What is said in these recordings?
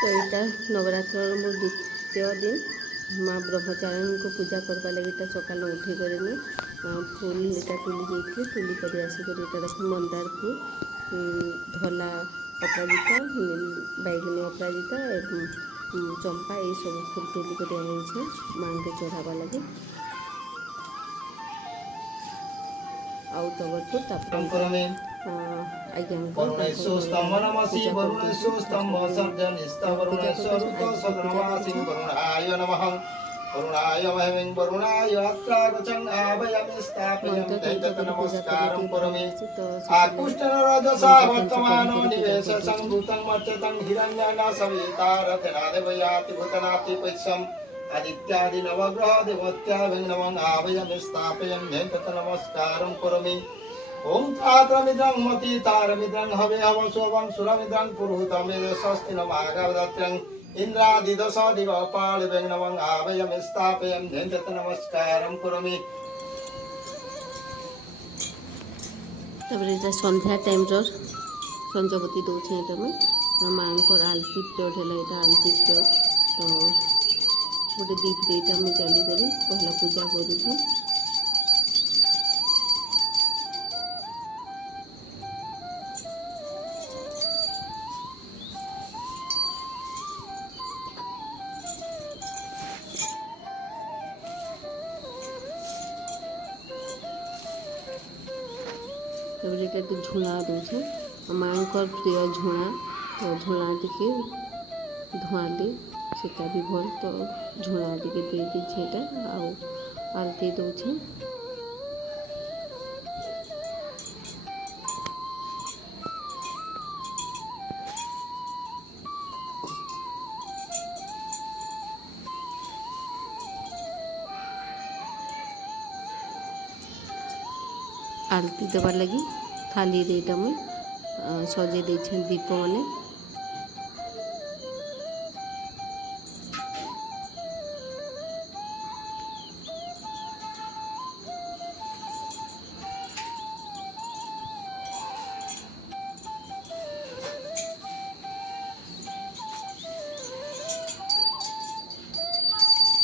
तो यहाँ नवरात्र मोर द्वितीय दिन माँ ब्रह्मचारिणी को पूजा करवा लगी सकाल उठी कर फुल इटा तुली जाइए तुली कर आसिक देख मंदार फुल धला अपराजिता बैगनी अपराजिता चंपा ये सब फुल तुली कर माँ के चढ़ावा लगे आउ टगर फुल वरुणाय वहमिं वरुणाय अत्रागचं आभयं स्थापयं नमस्कारं करोमि आकुष्ठनरजसा वर्तमानो निवेश संभूतं मच्यतं हिरण्यना सवितारथनादेवयाति भूतनाति पैस्यम् आदित्यादि नवग्रह देवत्याभिं नमः आभयं स्थापयं नमस्कारं करोमि ओम तात्रमिद्रं मति तारमिद्रं हवे हवसोवं सुरमिद्रं पुरुहूतं स्वस्ति नमागवदत्रं इंद्रादिदश दिवपालिवें नमः आभयं स्थापयं नमस्कारं करोमि। तबरे संध्या टाइम संजवती दौचे ये माँ को आलती प्लेट है आलती प्लेट तो गोटे दीप देटा मुझे चली करी पहला पूजा करूँ तब ये झुणा दूचे माँ प्रिय झुणा तो झुणा टी धुआली सीटा भी भल तो झुणा टी दे दीछे आलती दूचे आरती देवार लगी थाली रेटा मुई सजे देछे दीप माने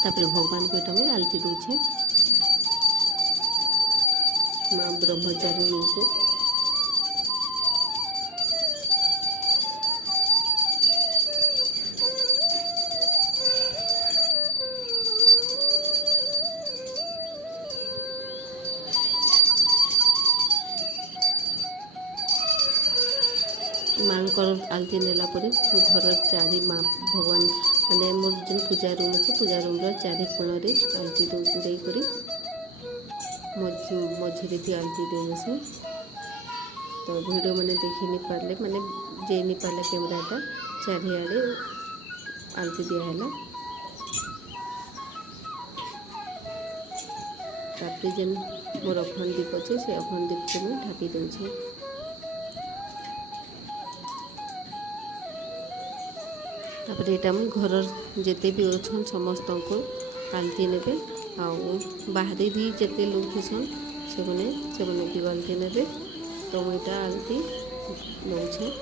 तापर भगवान को एटा मुई आलती दूछे माँ ब्रह्मचारिणी को माँ आलती नेला घर चारि माँ भगवान माने मोर जो पूजा रूम अच्छे पूजा रूम चारि कोण आलती देकर मझे भी आलती दे से तो वीडियो मैंने देखी नहीं पारे माने जे नहीं पारे कैमराटा चारिआडे आलती दिहला तापर जेन मोर अखंड दीप अच्छे से अखंड दीप को मुझे ढापी दूचे तापर यहाँ मुझे घर जिते भी अच्छन समस्त को आलती ने बाहर भी जिते लोग थीसन से भी आलती ने तो मुझे आलती नौचे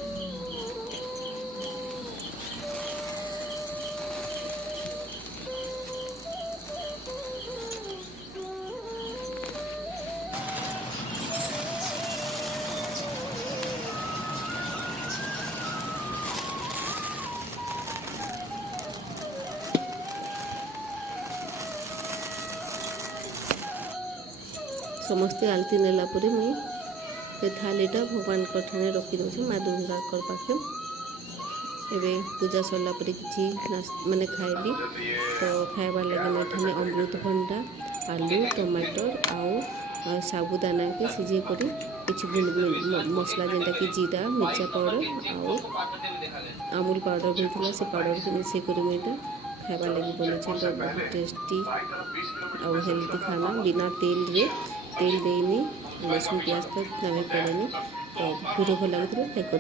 समस्ते आलती नेला मुझे थालीटा भगवान ठाणे रखी दूसरी माँ दुर्गा पाखे एवं पूजा सरला किसी माने खाइबी तो खाइबार लगे मैं ठाणे अमृतभंडा आलू टमाटर आउ साबुदाना के सिझे कर मसला जेनटा कि जीरा मिर्चा पाउडर आउ अमूल पाउडर भी थी से पाउडर को मिसे कर खाइबार लगे बनी तो बहुत टेस्टी आउ हेल्दी खाना बिना तेल रे तेल देनी लहसुन प्याज तो नवे पड़ेनि तो वीडियो भल लगे लाइक करेंगे।